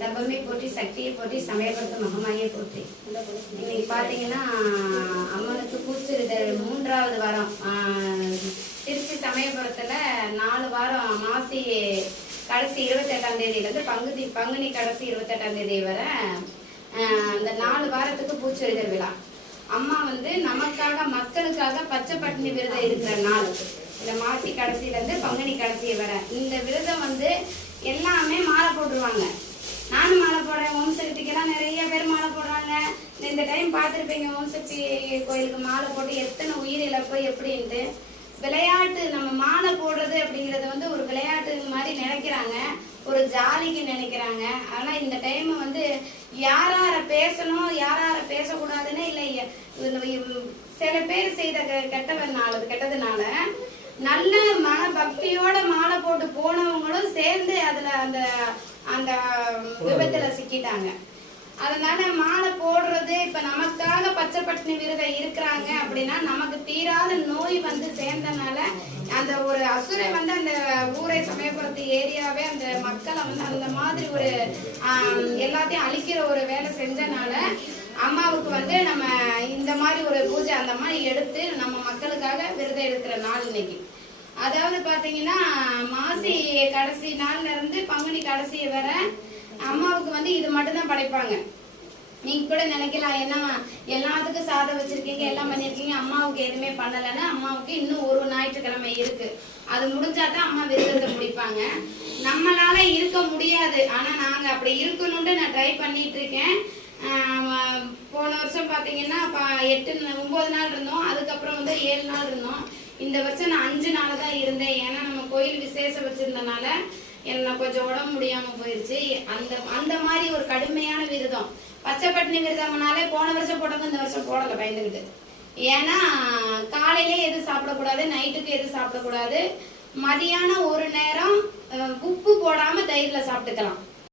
சர்வமே போற்றி, சக்தியை போற்றி, சமயபுரத்து மகமாயை போற்றி. இன்னைக்கு பார்த்தீங்கன்னா அம்மனுக்கு பூச்சிரிதழ் 3வது வாரம் திருச்சி சமயபுரத்தில் 4 வாரம் மாசி கடைசி 28ஆம் தேதியிலேருந்து பங்குனி கடைசி 28ஆம் தேதி வரை அந்த 4 வாரத்துக்கு பூச்சிரிதழ் விழா. அம்மா வந்து நமக்காக மக்களுக்காக பச்சை பட்டினி விரதம் இருக்கிற நாள் இந்த மாசி கடைசியிலேருந்து பங்குனி கடைசி வரை. இந்த விரதம் வந்து எல்லாமே மாலை போட்டுருவாங்க. நானும் மாலை போடுறேன். ஓம் சக்திக்கெல்லாம் நிறைய பேர் மாலை போடுறாங்க. இந்த டைம் பார்த்துருப்பீங்க ஓம் சக்தி கோயிலுக்கு மாலை போட்டு எத்தனை உயிர் இழப்பு எப்படின்ட்டு. விளையாட்டு நம்ம மாலை போடுறது அப்படிங்கிறது வந்து ஒரு விளையாட்டு மாதிரி நினைக்கிறாங்க, ஒரு ஜாலிக்கு நினைக்கிறாங்க. ஆனால் இந்த டைம் வந்து யாரார பேசணும் யாரார பேசக்கூடாதுன்னு இல்லை. சில பேர் செய்த கெட்டதுனால நல்ல மன பக்தியோட மாலை போட்டு போனவங்களும் சேர்ந்து அதுல அந்த அந்த விபத்துல சிக்கிட்டாங்க. அதனால மாலை போடுறது இப்ப நமக்காக பச்சை பட்டினி விரதம் இருக்கிறாங்க அப்படின்னா நமக்கு தீராத நோய் வந்து சேர்ந்தனால அந்த ஒரு அசுரை வந்து அந்த ஊரை சமயபுரத்து ஏரியாவே அந்த மக்களை வந்து அந்த மாதிரி ஒரு எல்லாத்தையும் அழிக்கிற ஒரு வேலை செஞ்சனால அம்மாவுக்கு வந்து நம்ம இந்த மாதிரி ஒரு பூஜை அந்த மாதிரி எடுத்து நம்ம மக்களுக்காக விரதம் எடுக்கிற நாள் இன்னைக்கு. அதாவது பாத்தீங்கன்னா மாசி கடைசி நாள்ல இருந்து பங்குனி கடைசி வரை அம்மாவுக்கு வந்து இது மட்டும்தான் படைப்பாங்க. நீங்க கூட நினைக்கலாம் ஏன்னா எல்லாத்துக்கும் சாதம் வச்சிருக்கீங்க எல்லாம் பண்ணிருக்கீங்க, அம்மாவுக்கு எதுவுமே பண்ணலைன்னு. அம்மாவுக்கு இன்னும் ஒரு ஞாயிற்றுக்கிழமை இருக்கு, அது முடிஞ்சாதான் அம்மா விரதத்தை முடிப்பாங்க. நம்மளால இருக்க முடியாது, ஆனா நாங்க அப்படி இருக்கணும்னு நான் ட்ரை பண்ணிட்டு இருக்கேன். போன வருஷம் பாத்தீங்கன்னா 9 நாள் இருந்தோம், அதுக்கப்புறம் வந்து 7 நாள் இருந்தோம். இந்த வருஷம் நான் 5 நாள் தான் இருந்தேன். ஏன்னா நம்ம கோயில் விசேஷம் வச்சிருந்தனால என்ன கொஞ்சம் உடம்பு முடியாம போயிருச்சு. அந்த மாதிரி ஒரு கடுமையான விரதம். பச்சை பட்டினி விரதம்னாலே போன வருஷம் போட்டவங்க இந்த வருஷம் போடலை பயந்துக்கிட்டு. ஏன்னா காலையிலே எதுவும் சாப்பிடக்கூடாது, நைட்டுக்கு எதுவும் சாப்பிடக்கூடாது, மதியானம் ஒரு நேரம் உப்பு போடாம தயிர்ல சாப்பிட்டுக்கலாம்.